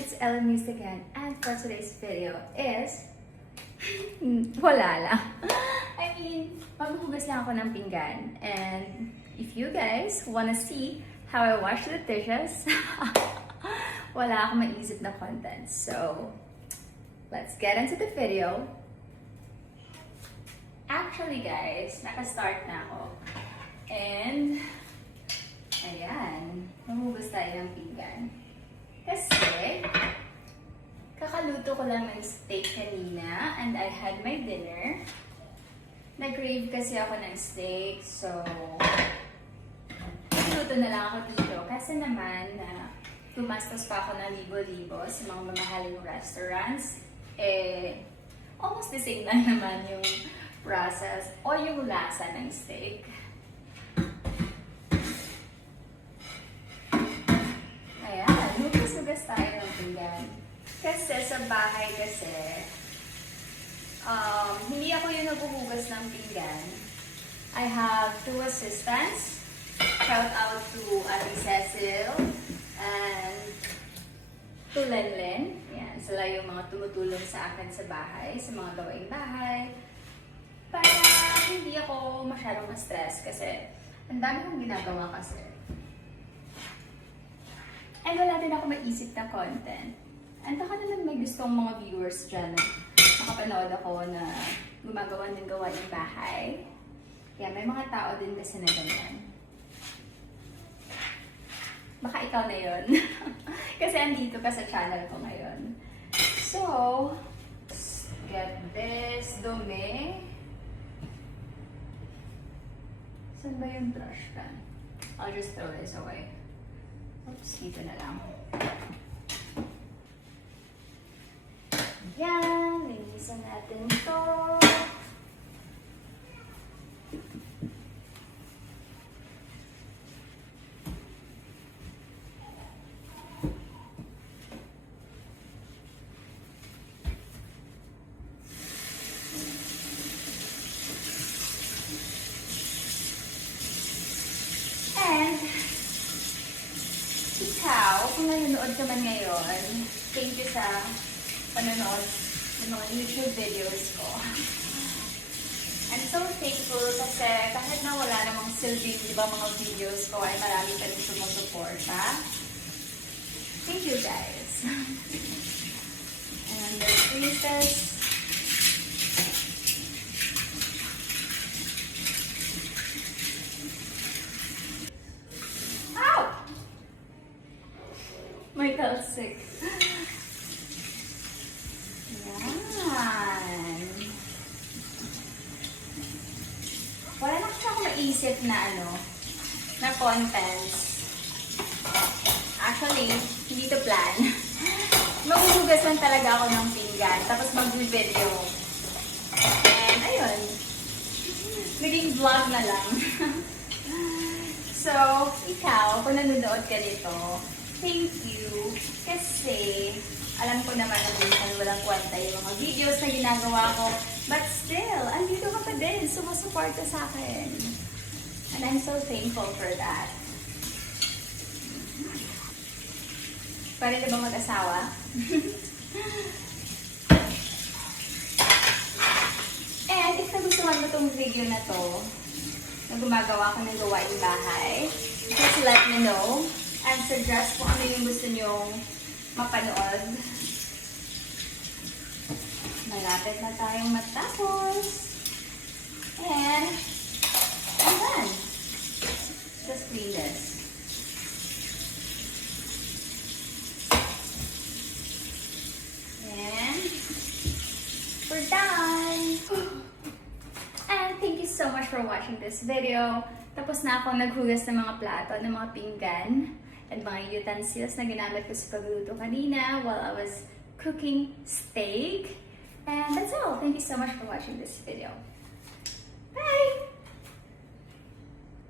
it's Ella Muse again, and for today's video is wala lang. I mean, maghuhugas lang ako ng pinggan, and if you guys wanna see how I wash the dishes, wala akong maisip na content. So, let's get into the video. Actually guys, naka-start na ako. And, ayan, maghuhugas tayo ng pinggan. Kasi, kakaluto ko lang ng steak kanina and I had my dinner. Nag-crave kasi ako ng steak, so luto na lang ako dito. Kasi naman, tumastos pa ako ng libo-libo sa mga mamahaling restaurants. Almost the same lang naman yung process o yung lasa ng steak. Hugas tayo ng pinggan. Kasi sa bahay hindi ako yung naghuhugas ng pinggan. I have two assistants. Shout out to Ate Cecil and to Lenlen. Yan, sila yung mga tumutulong sa akin sa bahay, sa mga gawaing bahay. Para hindi ako masyadong ma-stress kasi ang dami kong ginagawa kasi. And wala din ako maisip na content. And baka naman may gustong mga viewers dyan na makapanood ako na gumagawa ng gawaing bahay. Kaya may mga tao din kasi na ganyan. Baka ikaw na yun. Kasi andito ka sa channel ko ngayon. So, get this dumi. Saan ba yung brush can? I'll just throw this away. Oops, dito na lang. Yan, linisan natin ito. Ikaw, kung nanonood ka man ngayon, thank you sa panonood ng mga YouTube videos ko. I'm so thankful kasi kahit na wala namang silbing iba mga videos ko ay marami pa rin sumusuporta. Thank you guys. And the princess. My girl's sick. Yan. Wala na kasi ako maisip na na contents. Actually, hindi to plan. Maghuhugas lang talaga ako ng pinggan, tapos mag-video. And ayun. Naging vlog na lang. So, ikaw, kung nanonood ka nito, thank you. Kasi, alam ko naman na minsan walang kwenta yung mga videos na ginagawa ko. But still, andito ka pa din. Sumusuporta sa akin. And I'm so thankful for that. Pwede na ba mag-asawa? And if nagustuhan mo tong video na to, na gumagawa ko ng gawaing bahay, just let me know. And suggest kung ano yung gusto nyong mapanood. Malapit na tayong matapos. And, I'm done. Just clean this. And, we're done! And thank you so much for watching this video. Tapos na ako naghugas ng mga plato, ng mga pinggan, and mga utensils na ginamit ko sa pagluto kanina while I was cooking steak. And that's all. Thank you so much for watching this video.